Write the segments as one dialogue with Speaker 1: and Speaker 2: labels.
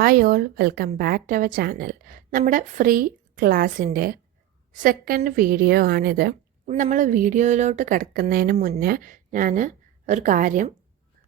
Speaker 1: Hi all welcome back to our channel നമ്മുടെ free ക്ലാസ്സിന്റെ second video ആണിത്. നമ്മൾ വീഡിയോയിലോട്ട് കിടക്കുന്നതിന് മുന്നേ ഞാൻ ഒരു കാര്യം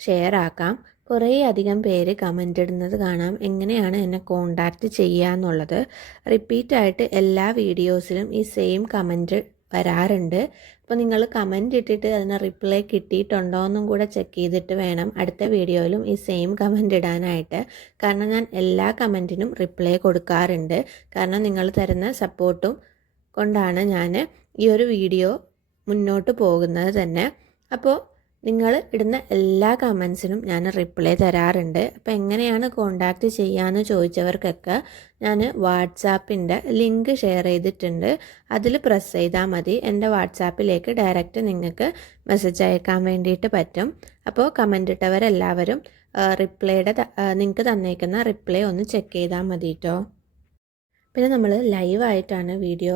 Speaker 1: ഷെയർ ആക്കാം. കുറേ അധികം പേര് കമന്റ് ഇടുന്നത് കാണാം. എങ്ങനെയാണ് എന്നെ കോണ്ടാക്റ്റ് ചെയ്യുക എന്നുള്ളത് റിപ്പീറ്റായിട്ട് എല്ലാ വീഡിയോസിലും ഈ സെയിം കമന്റ് വരാറുണ്ട്. അപ്പോൾ നിങ്ങൾ കമന്റ് ഇട്ടിട്ട് അതിന് റിപ്ലൈ കിട്ടിയിട്ടുണ്ടോ എന്നും കൂടെ ചെക്ക് ചെയ്തിട്ട് വേണം അടുത്ത വീഡിയോയിലും ഈ സെയിം കമന്റ് ഇടാനായിട്ട്. കാരണം ഞാൻ എല്ലാ കമന്റിനും റിപ്ലൈ കൊടുക്കാറുണ്ട്. കാരണം നിങ്ങൾ തരുന്ന സപ്പോർട്ടും കൊണ്ടാണ് ഞാൻ ഈ ഒരു വീഡിയോ മുന്നോട്ട് പോകുന്നത് തന്നെ. അപ്പോൾ നിങ്ങൾ ഇടുന്ന എല്ലാ കമൻസിനും ഞാൻ റിപ്ലൈ തരാറുണ്ട്. അപ്പോൾ എങ്ങനെയാണ് കോണ്ടാക്റ്റ് ചെയ്യാമെന്ന് ചോദിച്ചവർക്കൊക്കെ ഞാൻ വാട്സാപ്പിന്റെ ലിങ്ക് ഷെയർ ചെയ്തിട്ടുണ്ട്. അതിൽ പ്രസ് ചെയ്താൽ മതി. എന്റെ വാട്സാപ്പിലേക്ക് ഡയറക്റ്റ് നിങ്ങൾക്ക് മെസ്സേജ് അയക്കാൻ വേണ്ടിയിട്ട് പറ്റും. അപ്പോൾ കമന്റ് ഇട്ടവരെല്ലാവരും റിപ്ലൈയുടെ നിങ്ങൾക്ക് തന്നേക്കുന്ന റിപ്ലൈ ഒന്ന് ചെക്ക് ചെയ്താൽ മതി കേട്ടോ പിന്നെ നമ്മൾ ലൈവായിട്ടാണ് വീഡിയോ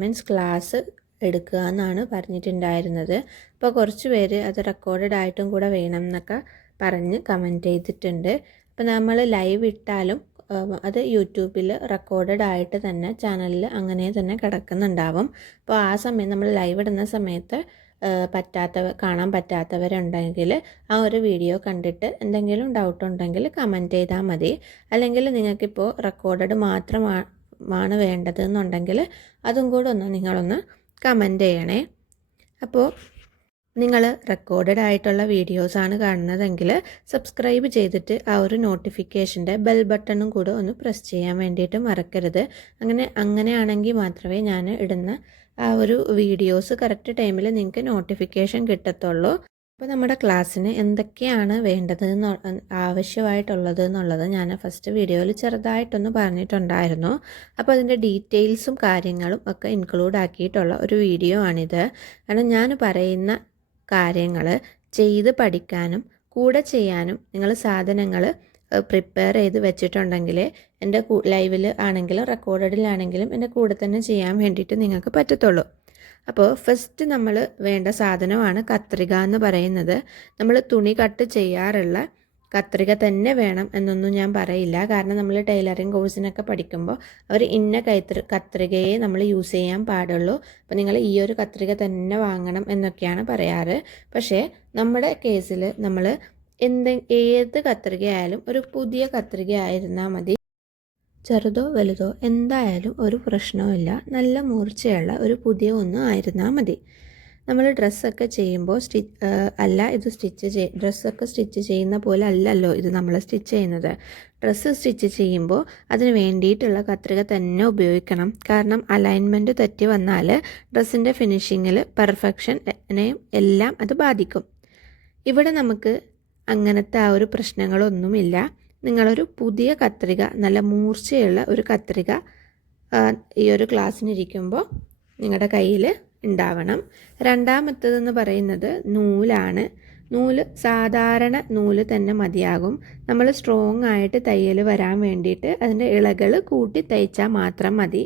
Speaker 1: മീൻസ് ക്ലാസ് എടുക്കുക എന്നാണ് പറഞ്ഞിട്ടുണ്ടായിരുന്നത്. അപ്പോൾ കുറച്ച് പേര് അത് റെക്കോർഡഡ് ആയിട്ടും കൂടെ വേണം എന്നൊക്കെ പറഞ്ഞ് കമന്റ് ചെയ്തിട്ടുണ്ട്. അപ്പോൾ നമ്മൾ ലൈവ് ഇട്ടാലും അത് യൂട്യൂബിൽ റെക്കോർഡഡ് ആയിട്ട് തന്നെ ചാനലിൽ അങ്ങനെ തന്നെ കിടക്കുന്നുണ്ടാവും. അപ്പോൾ ആ സമയം നമ്മൾ ലൈവ് ഇടുന്ന സമയത്ത് പറ്റാത്തവർ കാണാൻ പറ്റാത്തവരുണ്ടെങ്കിൽ ആ ഒരു വീഡിയോ കണ്ടിട്ട് എന്തെങ്കിലും ഡൗട്ട് ഉണ്ടെങ്കിൽ കമന്റ് ചെയ്താൽ മതി. അല്ലെങ്കിൽ നിങ്ങൾക്കിപ്പോൾ റെക്കോർഡഡ് മാത്രമാണ് വേണ്ടതെന്നുണ്ടെങ്കിൽ അതും കൂടെ ഒന്ന് നിങ്ങളൊന്ന് കമന്റ് ചെയ്യണേ. അപ്പോൾ നിങ്ങൾ റെക്കോർഡഡ് ആയിട്ടുള്ള വീഡിയോസാണ് കാണുന്നതെങ്കിൽ സബ്സ്ക്രൈബ് ചെയ്തിട്ട് ആ ഒരു നോട്ടിഫിക്കേഷന്റെ ബെൽ ബട്ടണും കൂടെ ഒന്ന് പ്രസ് ചെയ്യാൻ വേണ്ടിയിട്ട് മറക്കരുത്. അങ്ങനെ അങ്ങനെയാണെങ്കിൽ മാത്രമേ ഞാൻ ഇടുന്ന ആ ഒരു വീഡിയോസ് കറക്റ്റ് ടൈമിൽ നിങ്ങൾക്ക് നോട്ടിഫിക്കേഷൻ കിട്ടത്തുള്ളൂ. അപ്പോൾ നമ്മുടെ ക്ലാസ്സിന് എന്തൊക്കെയാണ് വേണ്ടത് ആവശ്യമായിട്ടുള്ളത് എന്നുള്ളത് ഞാൻ ഫസ്റ്റ് വീഡിയോയിൽ ചെറുതായിട്ടൊന്ന് പറഞ്ഞിട്ടുണ്ടായിരുന്നു. അപ്പോൾ അതിന്റെ ഡീറ്റെയിൽസും കാര്യങ്ങളും ഒക്കെ ഇൻക്ലൂഡ് ആക്കിയിട്ടുള്ള ഒരു വീഡിയോ ആണിത്. കാരണം ഞാൻ പറയുന്ന കാര്യങ്ങൾ ചെയ്ത് പഠിക്കാനും കൂടെ ചെയ്യാനും നിങ്ങൾ സാധനങ്ങൾ പ്രിപ്പയർ ചെയ്ത് വെച്ചിട്ടുണ്ടെങ്കിൽ എന്റെ ലൈവിൽ ആണെങ്കിലും റെക്കോർഡഡിലാണെങ്കിലും എന്റെ കൂടെ തന്നെ ചെയ്യാൻ വേണ്ടിയിട്ട് നിങ്ങൾക്ക് പറ്റത്തുള്ളൂ. അപ്പോൾ ഫസ്റ്റ് നമ്മൾ വേണ്ട സാധനമാണ് കത്രിക എന്ന് പറയുന്നത്. നമ്മൾ തുണി കട്ട് ചെയ്യാറുള്ള കത്രിക തന്നെ വേണം എന്നൊന്നും ഞാൻ പറയില്ല. കാരണം നമ്മൾ ടൈലറിങ് കോഴ്സിനൊക്കെ പഠിക്കുമ്പോൾ അവർ ഇന്ന കൈത്രി കത്രികയെ നമ്മൾ യൂസ് ചെയ്യാൻ പാടുള്ളൂ. അപ്പോൾ നിങ്ങൾ ഈ ഒരു കത്രിക തന്നെ വാങ്ങണം എന്നൊക്കെയാണ് പറയാറ്. പക്ഷേ നമ്മുടെ കേസിൽ നമ്മൾ എന്ത് ഏത് കത്രികയായാലും ഒരു പുതിയ കത്രിക ആയിരുന്നാൽ മതി. ചെറുതോ വലുതോ എന്തായാലും ഒരു പ്രശ്നവുമില്ല നല്ല മൂർച്ചയുള്ള ഒരു പുതിയ ഒന്നും ആയിരുന്നാൽ മതി. നമ്മൾ ഡ്രസ്സൊക്കെ ചെയ്യുമ്പോൾ സ്റ്റി അല്ല ഇത് സ്റ്റിച്ച് ചെയ് ഡ്രസ്സൊക്കെ സ്റ്റിച്ച് ചെയ്യുന്ന പോലെ അല്ലല്ലോ ഇത് നമ്മൾ സ്റ്റിച്ച് ചെയ്യുന്നത്. ഡ്രസ്സ് സ്റ്റിച്ച് ചെയ്യുമ്പോൾ അതിന് വേണ്ടിയിട്ടുള്ള കത്രിക തന്നെ ഉപയോഗിക്കണം. കാരണം അലൈൻമെന്റ് തെറ്റി വന്നാൽ ഡ്രസ്സിന്റെ ഫിനിഷിങ്ങിൽ പെർഫെക്ഷനെയും എല്ലാം അത് ബാധിക്കും. ഇവിടെ നമുക്ക് അങ്ങനത്തെ ആ ഒരു പ്രശ്നങ്ങളൊന്നുമില്ല. നിങ്ങളൊരു പുതിയ കത്രിക നല്ല മൂർച്ചയുള്ള ഒരു കത്രിക ഈ ഒരു ക്ലാസ്സിനിരിക്കുമ്പോൾ നിങ്ങളുടെ കയ്യിൽ ഉണ്ടാവണം. രണ്ടാമത്തതെന്ന് പറയുന്നത് നൂലാണ്. നൂൽ സാധാരണ നൂൽ തന്നെ മതിയാകും. നമ്മൾ സ്ട്രോങ് ആയിട്ട് തയ്യൽ വരാൻ വേണ്ടിയിട്ട് അതിന്റെ ഇളകൾ കൂട്ടി തയ്ച്ചാൽ മാത്രം മതി.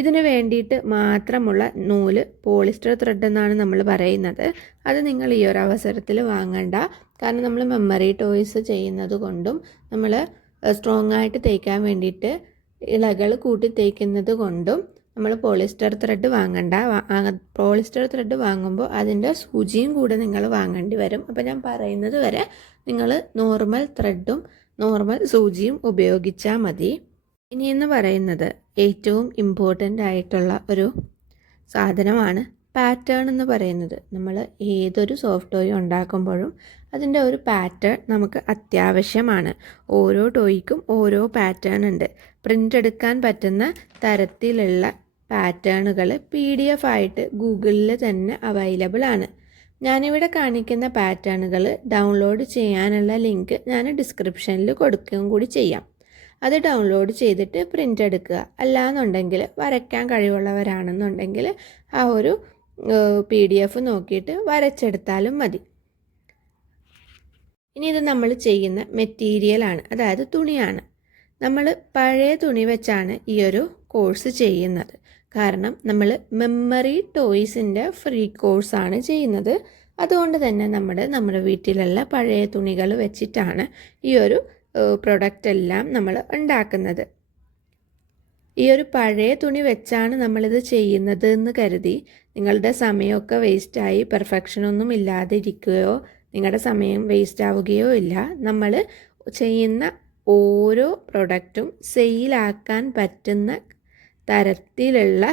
Speaker 1: ഇതിന് വേണ്ടിയിട്ട് മാത്രമുള്ള നൂൽ പോളിസ്റ്റർ ത്രെഡ് എന്നാണ് നമ്മൾ പറയുന്നത്. അത് നിങ്ങൾ ഈ ഒരു അവസരത്തിൽ വാങ്ങണ്ട. കാരണം നമ്മൾ മെമ്മറി ടോയ്സ് ചെയ്യുന്നത് കൊണ്ടും നമ്മൾ സ്ട്രോങ് ആയിട്ട് തേക്കാൻ വേണ്ടിയിട്ട് ഇലകൾ കൂട്ടി തേക്കുന്നത് കൊണ്ടും നമ്മൾ പോളിസ്റ്റർ ത്രെഡ് വാങ്ങണ്ട. പോളിസ്റ്റർ ത്രെഡ് വാങ്ങുമ്പോൾ അതിന്റെ സൂചിയും കൂടെ നിങ്ങൾ വാങ്ങേണ്ടി വരും. അപ്പോൾ ഞാൻ പറയുന്നത് വരെ നിങ്ങൾ നോർമൽ ത്രെഡും നോർമൽ സൂചിയും ഉപയോഗിച്ചാൽ മതി. ഇനിയെന്ന് പറയുന്നത് ഏറ്റവും ഇമ്പോർട്ടന്റ് ആയിട്ടുള്ള ഒരു സാധനമാണ് പാറ്റേൺ എന്ന് പറയുന്നത്. നമ്മൾ ഏതൊരു സോഫ്റ്റ് ടോയ് ഉണ്ടാക്കുമ്പോഴും അതിന്റെ ഒരു പാറ്റേൺ നമുക്ക് അത്യാവശ്യമാണ്. ഓരോ ടോയ്ക്കും ഓരോ പാറ്റേൺ ഉണ്ട്. പ്രിന്റ് എടുക്കാൻ പറ്റുന്ന തരത്തിലുള്ള പാറ്റേണുകൾ പി ഡി എഫ് ആയിട്ട് ഗൂഗിളിൽ തന്നെ അവൈലബിൾ ആണ്. ഞാനിവിടെ കാണിക്കുന്ന പാറ്റേണുകൾ ഡൗൺലോഡ് ചെയ്യാനുള്ള ലിങ്ക് ഞാൻ ഡിസ്ക്രിപ്ഷനിൽ കൊടുക്കുകയും കൂടി ചെയ്യാം. അത് ഡൗൺലോഡ് ചെയ്തിട്ട് പ്രിന്റ് എടുക്കുക. അല്ലാന്നുണ്ടെങ്കിൽ വരയ്ക്കാൻ കഴിവുള്ളവരാണെന്നുണ്ടെങ്കിൽ ആ ഒരു പി ഡി എഫ് നോക്കിയിട്ട് വരച്ചെടുത്താലും മതി. ഇനി ഇത് നമ്മൾ ചെയ്യുന്ന മെറ്റീരിയലാണ് അതായത് തുണിയാണ്. നമ്മൾ പഴയ തുണി വെച്ചാണ് ഈ ഒരു കോഴ്സ് ചെയ്യുന്നത്. കാരണം നമ്മൾ മെമ്മറി ടോയ്സിന്റെ ഫ്രീ കോഴ്സാണ് ചെയ്യുന്നത്. അതുകൊണ്ട് തന്നെ നമ്മുടെ നമ്മുടെ വീട്ടിലുള്ള പഴയ തുണികൾ വെച്ചിട്ടാണ് ഈ ഒരു പ്രൊഡക്റ്റ് എല്ലാം നമ്മൾ ഉണ്ടാക്കുന്നത്. ഈ ഒരു പഴയ തുണി വെച്ചാണ് നമ്മളിത് ചെയ്യുന്നത് എന്ന് കരുതി നിങ്ങളുടെ സമയമൊക്കെ വേസ്റ്റായി പെർഫെക്ഷനൊന്നും ഇല്ലാതെ ഇരിക്കുകയോ നിങ്ങളുടെ സമയം വേസ്റ്റ് ആവുകയോ ഇല്ല. നമ്മൾ ചെയ്യുന്ന ഓരോ പ്രൊഡക്റ്റും സെയിലാക്കാൻ പറ്റുന്ന തരത്തിലുള്ള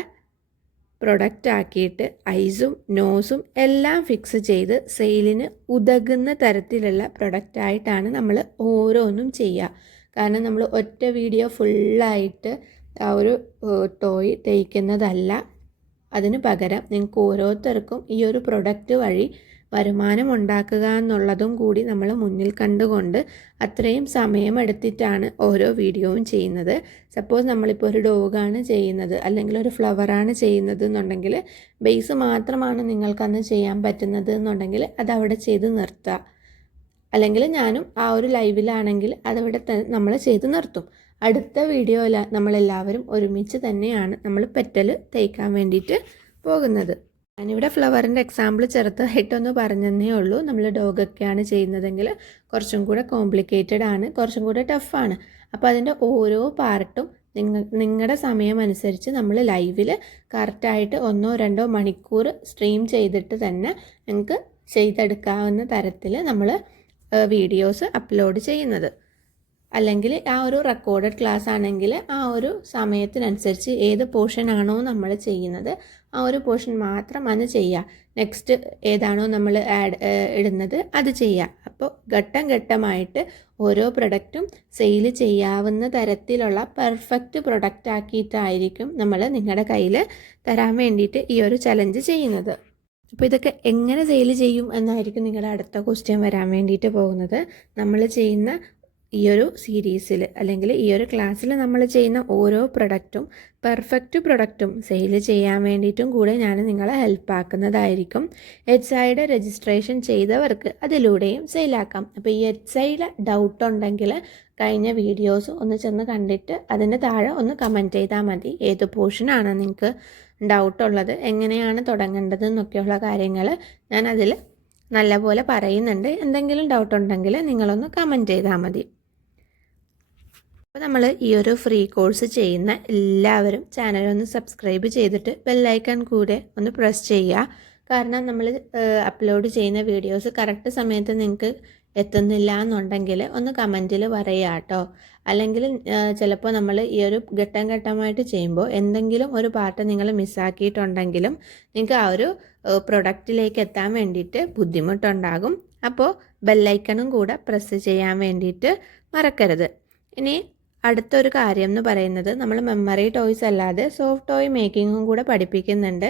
Speaker 1: പ്രൊഡക്റ്റ് ആക്കിയിട്ട് ഐസും നോസും എല്ലാം ഫിക്സ് ചെയ്ത് സെയിലിന് ഉതകുന്ന തരത്തിലുള്ള പ്രൊഡക്റ്റ് ആയിട്ടാണ് നമ്മൾ ഓരോന്നും ചെയ്യുക. കാരണം നമ്മൾ ഒറ്റ വീഡിയോ ഫുള്ളായിട്ട് ആ ഒരു ടോയ് തയ്ക്കുന്നതല്ല അതിന് പകരം നിങ്ങൾക്ക് ഓരോരുത്തർക്കും ഈ ഒരു പ്രൊഡക്റ്റ് വഴി വരുമാനം ഉണ്ടാക്കുക എന്നുള്ളതും കൂടി നമ്മൾ മുന്നിൽ കണ്ടുകൊണ്ട് അത്രയും സമയമെടുത്തിട്ടാണ് ഓരോ വീഡിയോയും ചെയ്യുന്നത്. സപ്പോസ് നമ്മളിപ്പോൾ ഒരു ഡോഗാണ് ചെയ്യുന്നത് അല്ലെങ്കിൽ ഒരു ഫ്ലവറാണ് ചെയ്യുന്നത് എന്നുണ്ടെങ്കിൽ ബേസ് മാത്രമാണ് നിങ്ങൾക്കന്ന് ചെയ്യാൻ പറ്റുന്നത് എന്നുണ്ടെങ്കിൽ അത് അവിടെ ചെയ്ത് നിർത്തുക അല്ലെങ്കിൽ ഞാനും ആ ഒരു ലൈവിലാണെങ്കിൽ അതവിടെ നമ്മൾ ചെയ്ത് നിർത്തും. അടുത്ത വീഡിയോയിൽ നമ്മളെല്ലാവരും ഒരുമിച്ച് തന്നെയാണ് നമ്മൾ പെറ്റൽ തേക്കാൻ വേണ്ടിയിട്ട് പോകുന്നത്. ഞാനിവിടെ ഫ്ലവറിന്റെ എക്സാമ്പിൾ ചെറുതായിട്ടൊന്ന് പറഞ്ഞതേ ഉള്ളൂ. നമ്മൾ ഡോഗൊക്കെയാണ് ചെയ്യുന്നതെങ്കിൽ കുറച്ചും കൂടെ കോംപ്ലിക്കേറ്റഡ് ആണ് കുറച്ചും കൂടെ ടഫാണ് അപ്പോൾ അതിന്റെ ഓരോ പാർട്ടും നിങ്ങൾ നിങ്ങളുടെ സമയം അനുസരിച്ച് നമ്മൾ ലൈവിൽ കറക്റ്റായിട്ട് ഒന്നോ രണ്ടോ മണിക്കൂർ സ്ട്രീം ചെയ്തിട്ട് തന്നെ നിങ്ങൾക്ക് ചെയ്തെടുക്കാവുന്ന തരത്തിൽ നമ്മൾ വീഡിയോസ് അപ്ലോഡ് ചെയ്യുന്നത്. അല്ലെങ്കിൽ ആ ഒരു റെക്കോർഡഡ് ക്ലാസ് ആണെങ്കിൽ ആ ഒരു സമയത്തിനനുസരിച്ച് ഏത് പോർഷൻ ആണോ നമ്മൾ ചെയ്യുന്നത് ആ ഒരു പോർഷൻ മാത്രം അത് ചെയ്യുക നെക്സ്റ്റ് ഏതാണോ നമ്മൾ ആഡ് ഇടുന്നത് അത് ചെയ്യുക അപ്പോൾ ഘട്ടം ഘട്ടമായിട്ട് ഓരോ പ്രൊഡക്റ്റും സെയിൽ ചെയ്യാവുന്ന തരത്തിലുള്ള പെർഫെക്റ്റ് പ്രൊഡക്റ്റ് ആക്കിയിട്ടായിരിക്കും നമ്മൾ നിങ്ങളുടെ കയ്യിൽ തരാൻ വേണ്ടിയിട്ട് ഈ ഒരു ചലഞ്ച് ചെയ്യുന്നത്. അപ്പോൾ ഇതൊക്കെ എങ്ങനെ സെയിൽ ചെയ്യും എന്നായിരിക്കും നിങ്ങളുടെ അടുത്ത ക്വസ്റ്റ്യൻ വരാൻ വേണ്ടിയിട്ട് പോകുന്നത്. നമ്മൾ ചെയ്യുന്ന ഈ ഒരു സീരീസിൽ അല്ലെങ്കിൽ ഈ ഒരു ക്ലാസ്സിൽ നമ്മൾ ചെയ്യുന്ന ഓരോ പ്രൊഡക്റ്റും പെർഫെക്റ്റ് പ്രൊഡക്റ്റും സെയിൽ ചെയ്യാൻ വേണ്ടിയിട്ടും കൂടെ ഞാൻ നിങ്ങളെ ഹെൽപ്പ് ആക്കുന്നതായിരിക്കും. എച്ച് ഐയുടെ രജിസ്ട്രേഷൻ ചെയ്തവർക്ക് അതിലൂടെയും സെയിലാക്കാം അപ്പോൾ ഈ എച്ച് ഐയിലെ ഡൗട്ട് ഉണ്ടെങ്കിൽ കഴിഞ്ഞ വീഡിയോസ് ഒന്ന് ചെന്ന് കണ്ടിട്ട് അതിന്റെ താഴെ ഒന്ന് കമന്റ് ചെയ്താൽ മതി. ഏത് പോർഷനാണ് നിങ്ങൾക്ക് ഡൗട്ടുള്ളത് എങ്ങനെയാണ് തുടങ്ങേണ്ടത് എന്നൊക്കെയുള്ള കാര്യങ്ങൾ ഞാൻ അതിൽ നല്ലപോലെ പറയുന്നുണ്ട്. എന്തെങ്കിലും ഡൗട്ട് ഉണ്ടെങ്കിൽ നിങ്ങളൊന്ന് കമന്റ് ചെയ്താൽ മതി. അപ്പോൾ നമ്മൾ ഈ ഒരു ഫ്രീ കോഴ്സ് ചെയ്യുന്ന എല്ലാവരും ചാനൽ ഒന്ന് സബ്സ്ക്രൈബ് ചെയ്തിട്ട് ബെല്ലൈക്കൺ കൂടെ ഒന്ന് പ്രസ് ചെയ്യുക. കാരണം നമ്മൾ അപ്ലോഡ് ചെയ്യുന്ന വീഡിയോസ് കറക്റ്റ് സമയത്ത് നിങ്ങൾക്ക് എത്തുന്നില്ല എന്നുണ്ടെങ്കിൽ ഒന്ന് കമന്റിൽ പറയുക കേട്ടോ അല്ലെങ്കിൽ ചിലപ്പോൾ നമ്മൾ ഈ ഒരു ഘട്ടം ഘട്ടമായിട്ട് ചെയ്യുമ്പോൾ എന്തെങ്കിലും ഒരു പാർട്ട് നിങ്ങൾ മിസ്സാക്കിയിട്ടുണ്ടെങ്കിലും നിങ്ങൾക്ക് ആ ഒരു പ്രൊഡക്റ്റിലേക്ക് എത്താൻ വേണ്ടിയിട്ട് ബുദ്ധിമുട്ടുണ്ടാകും. അപ്പോൾ ബെല്ലൈക്കണും കൂടെ പ്രസ് ചെയ്യാൻ വേണ്ടിയിട്ട് മറക്കരുത്. ഇനി അടുത്തൊരു കാര്യം എന്ന് പറയുന്നത് നമ്മൾ മെമ്മറി ടോയ്സ് അല്ലാതെ സോഫ്റ്റ് ടോയ് മേക്കിങ്ങും കൂടെ പഠിപ്പിക്കുന്നുണ്ട്.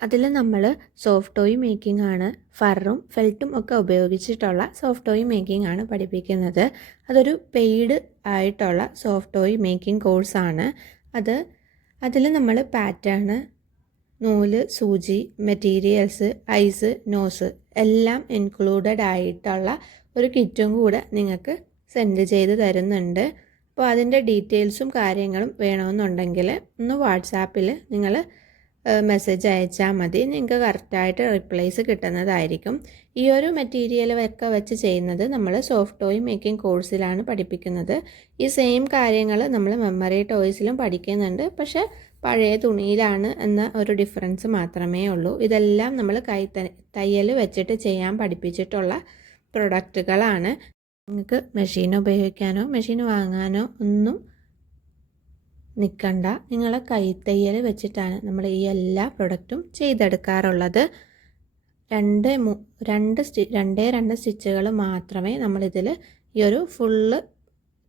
Speaker 1: അതിൽ നമ്മൾ സോഫ്റ്റ് ടോയ് മേക്കിംഗ് ആണ് ഫറും ഫെൽറ്റും ഒക്കെ ഉപയോഗിച്ചിട്ടുള്ള സോഫ്റ്റ് ടോയ് മേക്കിംഗ് ആണ് പഠിപ്പിക്കുന്നത്. അതൊരു പെയ്ഡ് ആയിട്ടുള്ള സോഫ്റ്റ് ടോയ് മേക്കിംഗ് കോഴ്സാണ് അത് അതിൽ നമ്മൾ പാറ്റേൺ നൂൽ സൂചി മെറ്റീരിയൽസ് ഐസ് നോസ് എല്ലാം ഇൻക്ലൂഡഡ് ആയിട്ടുള്ള ഒരു കിറ്റും കൂടെ നിങ്ങൾക്ക് സെൻഡ് ചെയ്ത് തരുന്നുണ്ട്. അപ്പോൾ അതിന്റെ ഡീറ്റെയിൽസും കാര്യങ്ങളും വേണമെന്നുണ്ടെങ്കിൽ ഒന്ന് വാട്സാപ്പിൽ നിങ്ങൾ മെസ്സേജ് അയച്ചാൽ മതി. നിങ്ങൾക്ക് കറക്റ്റായിട്ട് റിപ്ലൈസ് കിട്ടുന്നതായിരിക്കും. ഈ ഒരു മെറ്റീരിയൽ ഒക്കെ വെച്ച് ചെയ്യുന്നത് നമ്മൾ സോഫ്റ്റ് ടോയ് മേക്കിംഗ് കോഴ്സിലാണ് പഠിപ്പിക്കുന്നത്. ഈ സെയിം കാര്യങ്ങൾ നമ്മൾ മെമ്മറി ടോയ്സിലും പഠിക്കുന്നുണ്ട്. പക്ഷേ പഴയ തുണിയിലാണ് എന്ന ഒരു ഡിഫറൻസ് മാത്രമേ ഉള്ളൂ. ഇതെല്ലാം നമ്മൾ കൈ തയ്യൽ വെച്ചിട്ട് ചെയ്യാൻ പഠിപ്പിച്ചിട്ടുള്ള പ്രൊഡക്റ്റുകളാണ്. നിങ്ങൾക്ക് മെഷീൻ ഉപയോഗിക്കാനോ മെഷീൻ വാങ്ങാനോ ഒന്നും നിൽക്കണ്ട നിങ്ങളെ കൈത്തയ്യൽ വെച്ചിട്ടാണ് നമ്മൾ ഈ എല്ലാ പ്രൊഡക്റ്റും ചെയ്തെടുക്കാറുള്ളത്. രണ്ട് മൂ രണ്ട് സ്റ്റി രണ്ടേ രണ്ട് സ്റ്റിച്ചുകൾ മാത്രമേ നമ്മളിതിൽ ഈ ഒരു ഫുള്ള്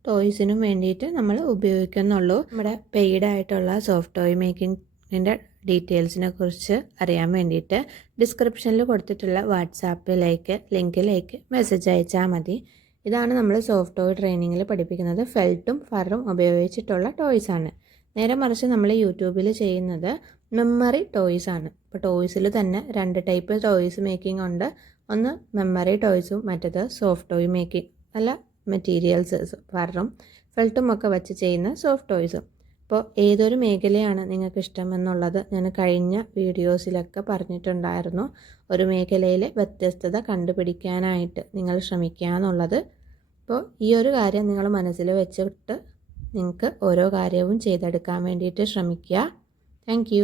Speaker 1: ടോയ്സിനും വേണ്ടിയിട്ട് നമ്മൾ ഉപയോഗിക്കുന്നുള്ളൂ. നമ്മുടെ പെയ്ഡ് ആയിട്ടുള്ള സോഫ്റ്റ് ടോയ് മേക്കിങ്ങിന്റെ ഡീറ്റെയിൽസിനെ കുറിച്ച് അറിയാൻ വേണ്ടിയിട്ട് ഡിസ്ക്രിപ്ഷനിൽ കൊടുത്തിട്ടുള്ള വാട്സാപ്പിലേക്ക് ലിങ്കിലേക്ക് മെസ്സേജ് അയച്ചാൽ മതി. ഇതാണ് നമ്മൾ സോഫ്റ്റ് ടോയ് ട്രെയിനിങ്ങിൽ പഠിപ്പിക്കുന്നത്. ഫെൽട്ടും ഫറും ഉപയോഗിച്ചിട്ടുള്ള ടോയ്സ് ആണ്. നേരെ മറിച്ച് നമ്മൾ യൂട്യൂബിൽ ചെയ്യുന്നത് മെമ്മറി ടോയ്സ് ആണ്. ഇപ്പോൾ ടോയ്സിൽ തന്നെ രണ്ട് ടൈപ്പ് ടോയ്സ് മേക്കിംഗ് ഉണ്ട്. ഒന്ന് മെമ്മറി ടോയ്സും മറ്റത് സോഫ്റ്റ് ടോയ് മേക്കിംഗ് അല്ല മെറ്റീരിയൽസ് ഫറും ഫെൽട്ടും ഒക്കെ വെച്ച് ചെയ്യുന്ന സോഫ്റ്റ് ടോയ്സും അപ്പോൾ ഏതൊരു മേഖലയാണ് നിങ്ങൾക്ക് ഇഷ്ടമെന്നുള്ളത് ഞാൻ കഴിഞ്ഞ വീഡിയോസിലൊക്കെ പറഞ്ഞിട്ടുണ്ടായിരുന്നു. ഒരു മേഖലയിലെ വ്യത്യസ്തത കണ്ടുപിടിക്കാനായിട്ട് നിങ്ങൾ ശ്രമിക്കുക എന്നുള്ളത് അപ്പോൾ ഈ ഒരു കാര്യം നിങ്ങൾ മനസ്സിൽ വെച്ചിട്ട് നിങ്ങൾക്ക് ഓരോ കാര്യവും ചെയ്തെടുക്കാൻ വേണ്ടിയിട്ട് ശ്രമിക്കുക. താങ്ക്